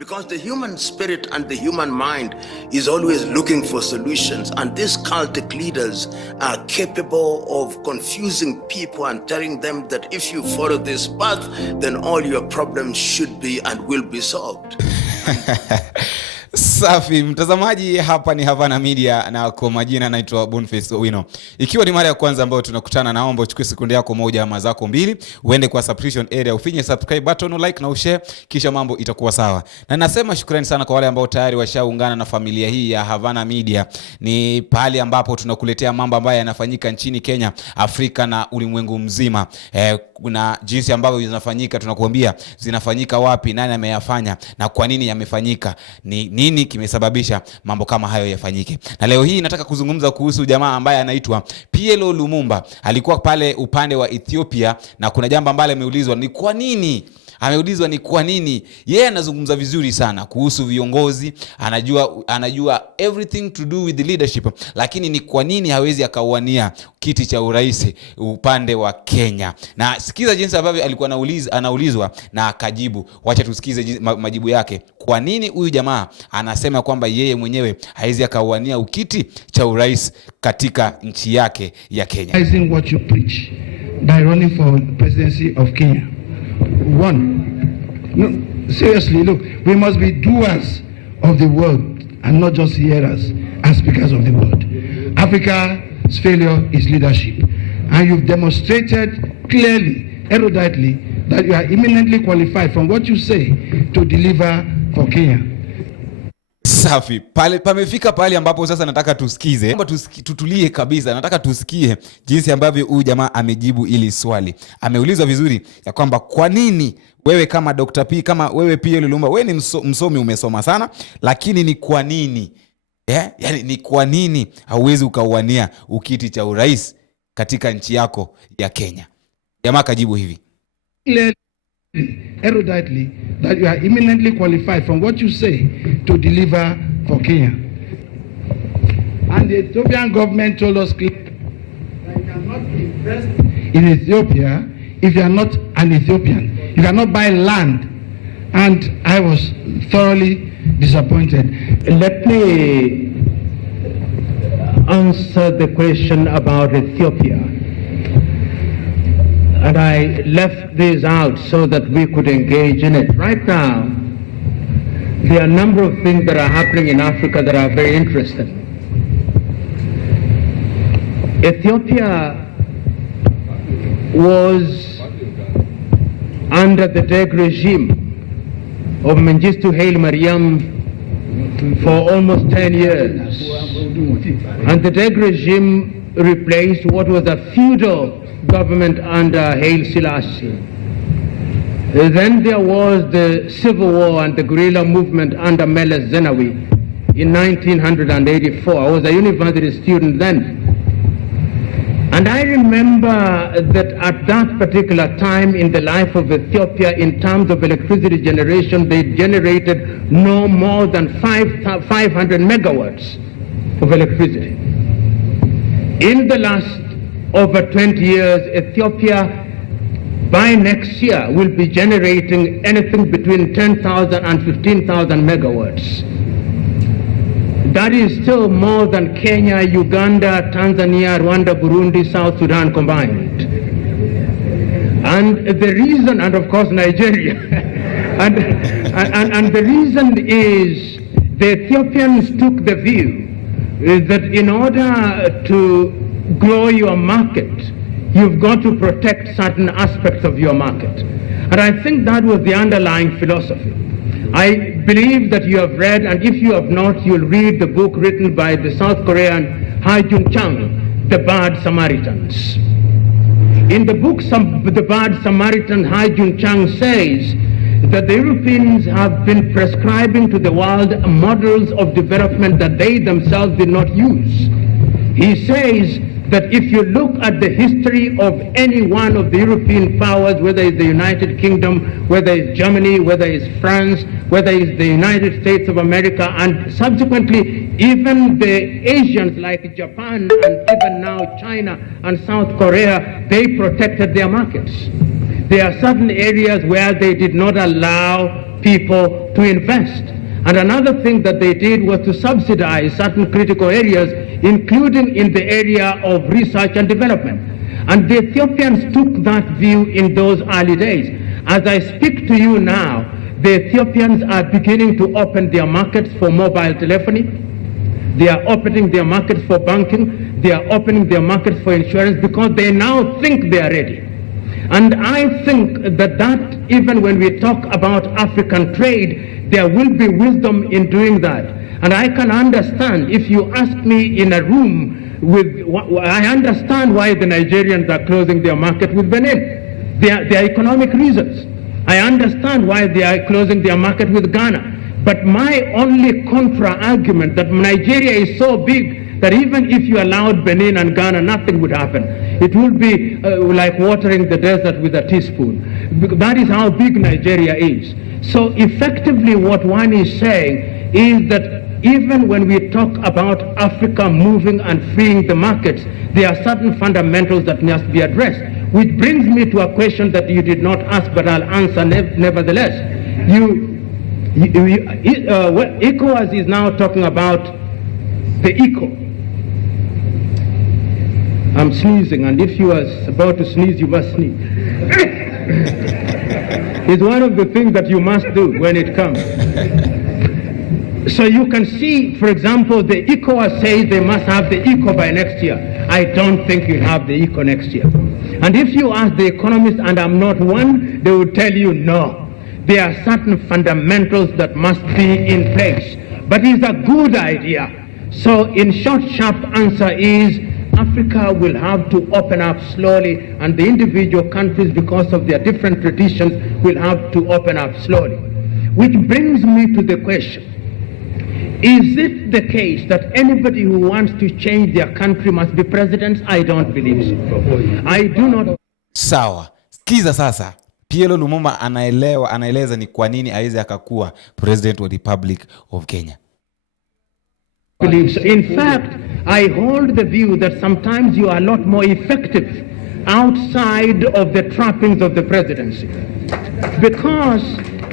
Because the human spirit and the human mind is always looking for solutions, and these cultic leaders are capable of confusing people and telling them that if you follow this path, then all your problems should be and will be solved. Safi mtazamaji, hapa ni Havana Media na kwa majina naitwa Boniface Owino. Ikiwa ni mara ya kwanza ambayo tunakutana, naomba uchukue sekunde yako moja ama zako mbili uende kwa subscription area, ufinye subscribe button, like na ushare, kisha mambo itakuwa sawa. Na nasema shukrani sana kwa wale ambao tayari washaungana na familia hii ya Havana Media. Ni pale ambapo tunakuletea mambo ambayo yanafanyika nchini Kenya, Afrika na ulimwengu mzima. Na jinsi ambavyo zinafanyika tunakuambia zinafanyika wapi, nani ameyafanya na kwa nini yamefanyika, nini kimesababisha mambo kama hayo yafanyike. Na leo hii nataka kuzungumza kuhusu jamaa ambaye anaitwa PLO Lumumba. Alikuwa pale upande wa Ethiopia na kuna jambo ambalo ameulizwa ni kwa nini. Ameulizwa ni kwa nini. Yeye anazungumza vizuri sana kuhusu viongozi, anajua everything to do with the leadership, lakini ni kwa nini hawezi akawania kiti cha urais upande wa Kenya. Na sikiza jinsi ambavyo alikuwa anaulizwa na akajibu. Wacha tusikize majibu yake. Kwa nini huyu jamaa anasema kwamba yeye mwenyewe hawezi akawania ukiti cha urais katika nchi yake ya Kenya. I think what you preach by running for the presidency of Kenya. No, seriously, look, we must be doers of the word and not just hearers and speakers of the word. Africa's failure is leadership, and you've demonstrated clearly, eruditely, that you are eminently qualified from what you say to deliver for Kenya. Safi, pamefika pale ambapo sasa nataka tusikize. Tutulie kabisa, nataka tusikie jinsi ambavyo huyu jamaa amejibu ili swali. Ameulizwa vizuri ya kwamba kwa nini wewe kama Dr. P, kama wewe PLO Lumumba, wewe ni msomi, umesoma sana, lakini ni kwa nini? Yani ni kwa nini hauwezi ukawania ukiti cha urais katika nchi yako ya Kenya? Jamaa kajibu hivi. Eruditely, that you are eminently qualified from what you say to deliver for Kenya. And the Ethiopian government told us clearly that you cannot invest in Ethiopia if you are not an Ethiopian. You cannot buy land. And I was thoroughly disappointed. Let me answer the question about Ethiopia. And I left this out so that we could engage in it. Right now, there are a number of things that are happening in Africa that are very interesting. Ethiopia was under the Derg regime of Mengistu Haile Mariam for almost 10 years. And the Derg regime replaced what was a feudal government under Haile Selassie. Then there was the civil war and the guerrilla movement under Meles Zenawi in 1984. I was a university student then. And I remember that at that particular time in the life of Ethiopia, in terms of electricity generation, they generated no more than 500 megawatts of electricity. In the last over 20 years, Ethiopia by next year will be generating anything between 10,000 and 15,000 megawatts. That is still more than Kenya, Uganda, Tanzania, Rwanda, Burundi, South Sudan combined. And the reason, and of course Nigeria, and the reason is the Ethiopians took the view that in order to grow your market, you've got to protect certain aspects of your market. And I think that was the underlying philosophy. I believe that you have read, and if you have not, you'll read the book written by the South Korean Ha Jun-chang, The Bad Samaritans. In the book, The Bad Samaritan, Ha Jun-chang says that the Europeans have been prescribing to the world models of development that they themselves did not use. He says that if you look at the history of any one of the European powers, whether it's the United Kingdom, whether it's Germany, whether it's France, whether it's the United States of America, and subsequently even the Asians like Japan and even now China and South Korea, they protected their markets. There are certain areas where they did not allow people to invest. And another thing that they did was to subsidize certain critical areas, including in the area of research and development. And the Ethiopians took that view in those early days. As I speak to you now, the Ethiopians are beginning to open their markets for mobile telephony. They are opening their markets for banking. They are opening their markets for insurance because they now think they are ready. And I think that even when we talk about African trade, there will be wisdom in doing that. And I can understand, if you ask me in a room, I understand why the Nigerians are closing their market with Benin. There are economic reasons. I understand why they are closing their market with Ghana. But my only contra-argument that Nigeria is so big that even if you allowed Benin and Ghana, nothing would happen. It would be like watering the desert with a teaspoon. That is how big Nigeria is. So effectively what one is saying is that even when we talk about Africa moving and freeing the markets, there are certain fundamentals that must be addressed. Which brings me to a question that you did not ask, but I'll answer nevertheless. ECOWAS is now talking about the ECO. I'm sneezing, and if you are about to sneeze, you must sneeze. It's one of the things that you must do when it comes. So you can see, for example, the ECOWAS says they must have the ECO by next year. I don't think you'll have the ECO next year. And if you ask the economists, and I'm not one, they will tell you no. There are certain fundamentals that must be in place. But it's a good idea. So in short, sharp answer is Africa will have to open up slowly, and the individual countries, because of their different traditions, will have to open up slowly. Which brings me to the question. Is it the case that anybody who wants to change their country must be president? I don't believe so. I do not. Sawa. Sikiza sasa. PLO Lumumba anaeleza ni kwa nini aweze akakuwa president of the Republic of Kenya. In fact, I hold the view that sometimes you are a lot more effective outside of the trappings of the presidency. Because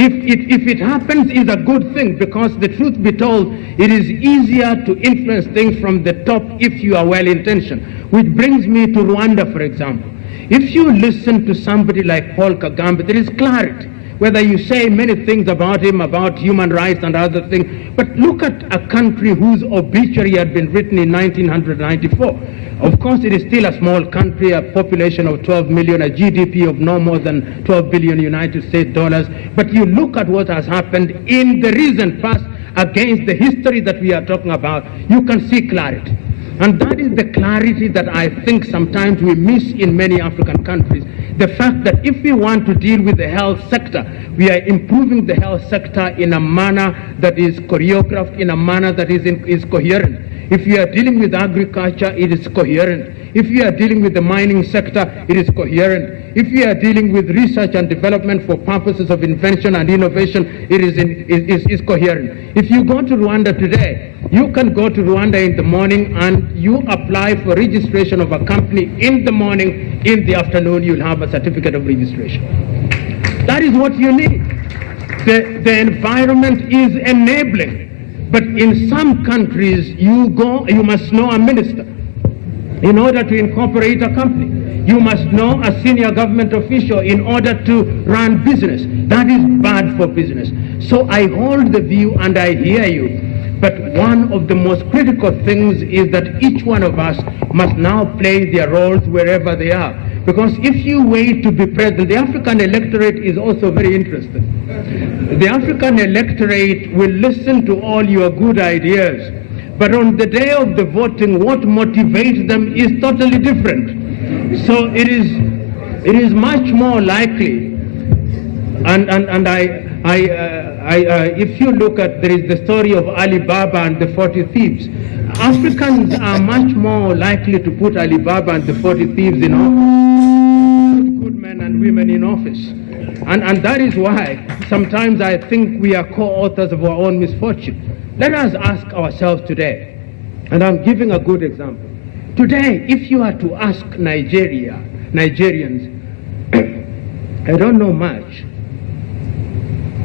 if it happens, is a good thing, because the truth be told, it is easier to influence things from the top if you are well-intentioned. Which brings me to Rwanda, for example. If you listen to somebody like Paul Kagame, there is clarity. Whether you say many things about him, about human rights and other things, but look at a country whose obituary had been written in 1994. Of course, it is still a small country, a population of 12 million, a GDP of no more than 12 billion United States dollars. But you look at what has happened in the recent past against the history that we are talking about, you can see clarity. And that is the clarity that I think sometimes we miss in many African countries. The fact that if we want to deal with the health sector, we are improving the health sector in a manner that is choreographed, in a manner that is coherent. If we are dealing with agriculture, it is coherent. If we are dealing with the mining sector, it is coherent. If we are dealing with research and development for purposes of invention and innovation, it is coherent. If you go to Rwanda today, you can go to Rwanda in the morning and you apply for registration of a company in the morning. In the afternoon, you'll have a certificate of registration. That is what you need. The environment is enabling. But in some countries, you must know a minister in order to incorporate a company. You must know a senior government official in order to run business. That is bad for business. So I hold the view and I hear you. But one of the most critical things is that each one of us must now play their roles wherever they are. Because if you wait to be president, the African electorate is also very interested. The African electorate will listen to all your good ideas, but on the day of the voting, what motivates them is totally different. So it is much more likely, if you look at, there is the story of Ali Baba and the 40 thieves. Africans are much more likely to put Ali Baba and the 40 thieves in office, good men and women in office. And that is why sometimes I think we are co-authors of our own misfortune. Let us ask ourselves today, and I'm giving a good example. Today, if you are to ask Nigerians, I don't know much,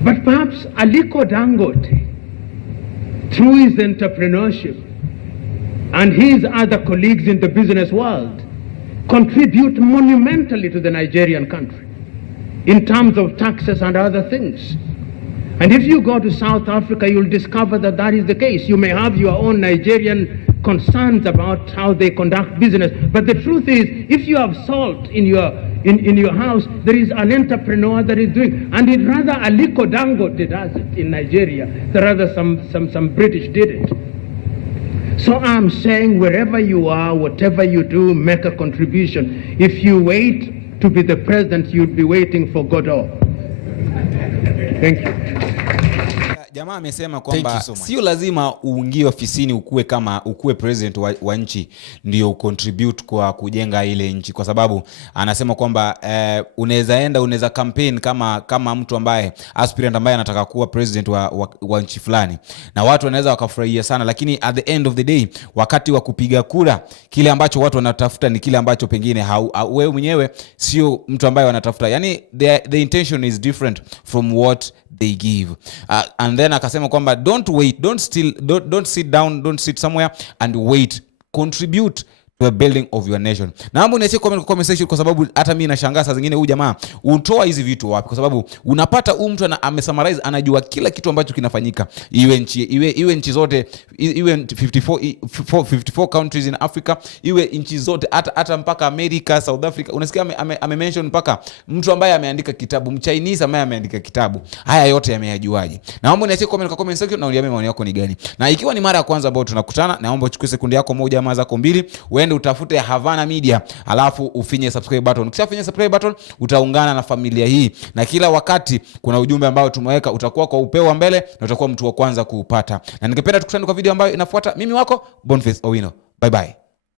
But perhaps Aliko Dangote, through his entrepreneurship and his other colleagues in the business world, contribute monumentally to the Nigerian country in terms of taxes and other things. And if you go to South Africa, you'll discover that that is the case. You may have your own Nigerian concerns about how they conduct business, but the truth is, if you have salt in your house, there is an entrepreneur that is doing, and it rather Aliko Dangote does it in Nigeria, rather some British did it. So I'm saying, wherever you are, whatever you do, make a contribution. If you wait to be the president, you'll be waiting for Godot. Thank you. Jamaa amesema kwamba sio lazima uingie ofisini ukue president wa nchi ndio ucontribute kwa kujenga ile nchi, kwa sababu anasema kwamba unaweza campaign kama mtu ambaye aspirant ambaye anataka kuwa president wa nchi fulani, na watu wanaweza wakafurahia sana, lakini at the end of the day, wakati wa kupiga kura, kile ambacho watu wanatafuta ni kile ambacho pengine wewe mwenyewe sio mtu ambaye wanatafuta. Yani the intention is different from what they give. And then akasema kwamba don't wait, don't sit down, don't sit somewhere and wait, contribute to the building of your nation. Naomba uniache comment section, kwa sababu hata mimi nashangaa saa zingine huyu jamaa utoa hizi vitu wapi, kwa sababu unapata mtu amesummarize, anajua kila kitu ambacho kinafanyika, iwe nchi zote, iwe 54 countries in Africa, iwe nchi zote, hata mpaka America, South Africa. Unasikia ame-mention mpaka mtu ambaye ameandika kitabu, Mchinese ambaye ameandika kitabu. Haya yote yameyajuaje? Naomba uniache comment section na uniambie maoni yako ni gani. Na ikiwa ni mara ya kwanza ambayo tunakutana, naomba uchukue sekunde yako moja ama zako mbili, uende utafute Havana Media, alafu ufinye subscribe button. Ukishafinya subscribe button, utaungana na familia hii, na kila wakati kuna ujumbe ambao tumeweka utakuwa kwa upeo wa mbele na utakuwa mtu wa kwanza kuupata. Na ningependa tukutane kwa video ambayo inafuata. Mimi wako Boniface Owino. Bye bye.